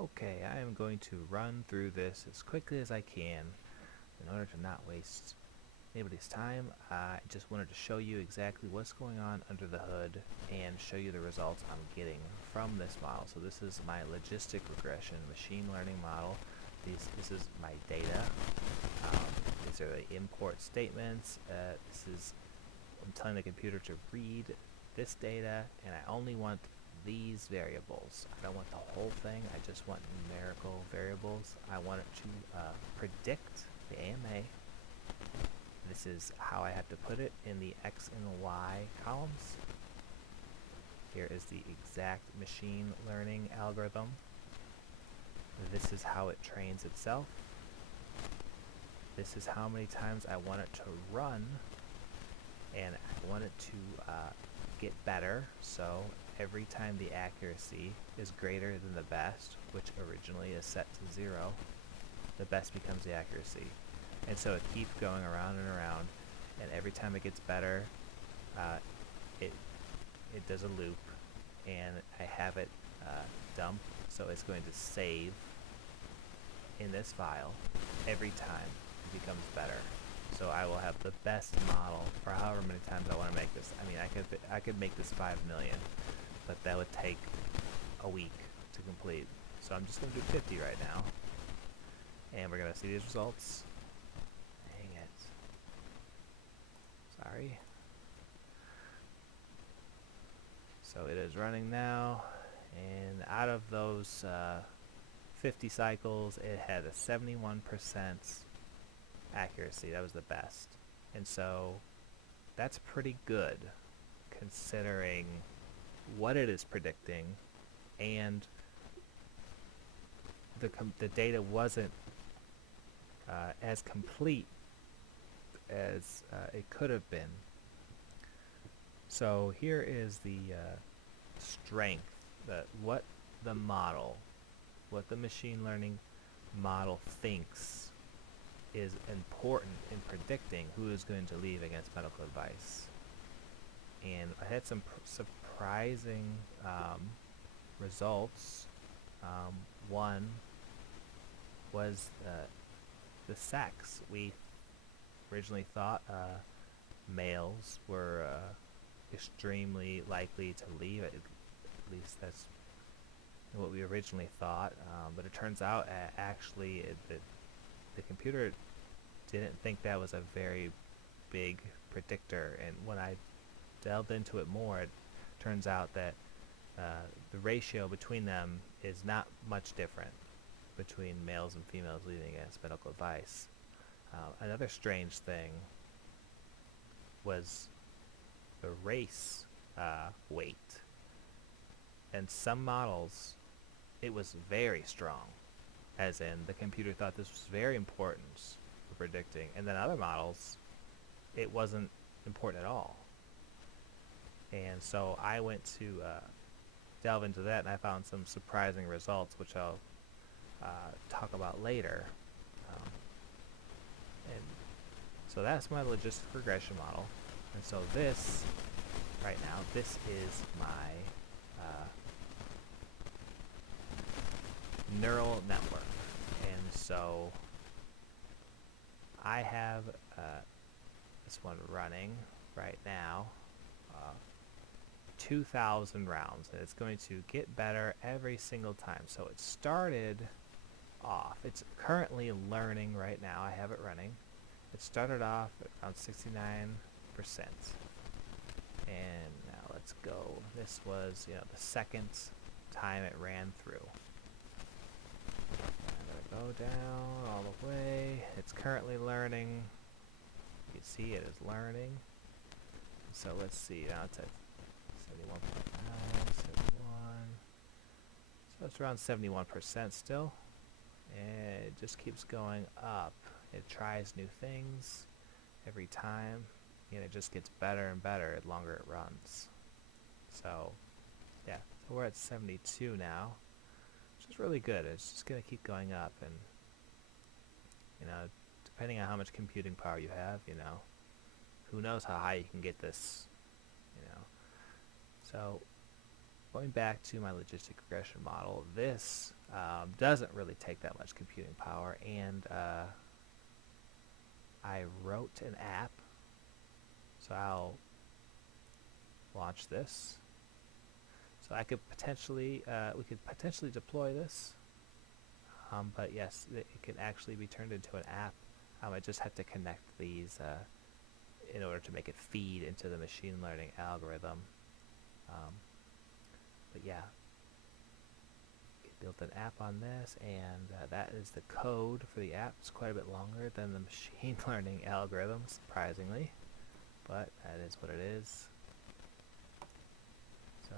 Okay, I am going to run through this as quickly as I can in order to not waste anybody's time. I just wanted to show you exactly what's going on under the hood and show you the results I'm getting from this model. So this is my logistic regression machine learning model. This is my data. These are the import statements. I'm telling the computer to read this data, and I only want these variables. I don't want the whole thing. I just want numerical variables. I want it to predict the AMA. This is how I have to put it in the X and Y columns. Here is the exact machine learning algorithm. This is how it trains itself. This is how many times I want it to run, and I want it to get better. So every time the accuracy is greater than the best, which originally is set to 0, the best becomes the accuracy. And so it keeps going around and around, and every time it gets better, it does a loop, and I have it dump, so it's going to save in this file every time it becomes better. So I will have the best model for however many times I want to make this. I mean, I could make this 5 million, but that would take a week to complete. So I'm just going to do 50 right now, and we're going to see these results. Dang it. Sorry. So it is running now, and out of those 50 cycles, it had a 71% accuracy. That was the best. And so that's pretty good considering what it is predicting, and the data wasn't as complete as it could have been. So here is the strength, what the machine learning model thinks is important in predicting who is going to leave against medical advice. And I had some surprising results. One was the sex. We originally thought males were extremely likely to leave. At least that's what we originally thought. But it turns out actually the computer didn't think that was a very big predictor. And when I delved into it more, it turns out that the ratio between them is not much different between males and females leaving against medical advice. Another strange thing was the race weight. And some models, it was very strong, as in the computer thought this was very important for predicting. And then other models, it wasn't important at all. And so I went to delve into that, and I found some surprising results, which I'll talk about later. And so that's my logistic regression model. And so this, right now, this is my neural network. And so I have this one running right now, 2,000 rounds, and it's going to get better every single time. So it started off, it's currently learning right now. I have it running. It started off at around 69%. And now let's go. This was, the second time it ran through. I'm going to go down all the way. It's currently learning. You can see it is learning. So let's see. Now it's at 71.9, 71. So it's around 71% still. And it just keeps going up. It tries new things every time, and it just gets better and better the longer it runs. So yeah, so we're at 72 now, which is really good. It's just going to keep going up, and depending on how much computing power you have, who knows how high you can get this. So going back to my logistic regression model, this Doesn't really take that much computing power, and I wrote an app, so I'll launch this. So I could potentially, we could potentially deploy this, but yes, it can actually be turned into an app. I just have to connect these in order to make it feed into the machine learning algorithm. Um, but yeah, built an app on this, and that is the code for the app. It's quite a bit longer than the machine learning algorithm, surprisingly, but that is what it is. So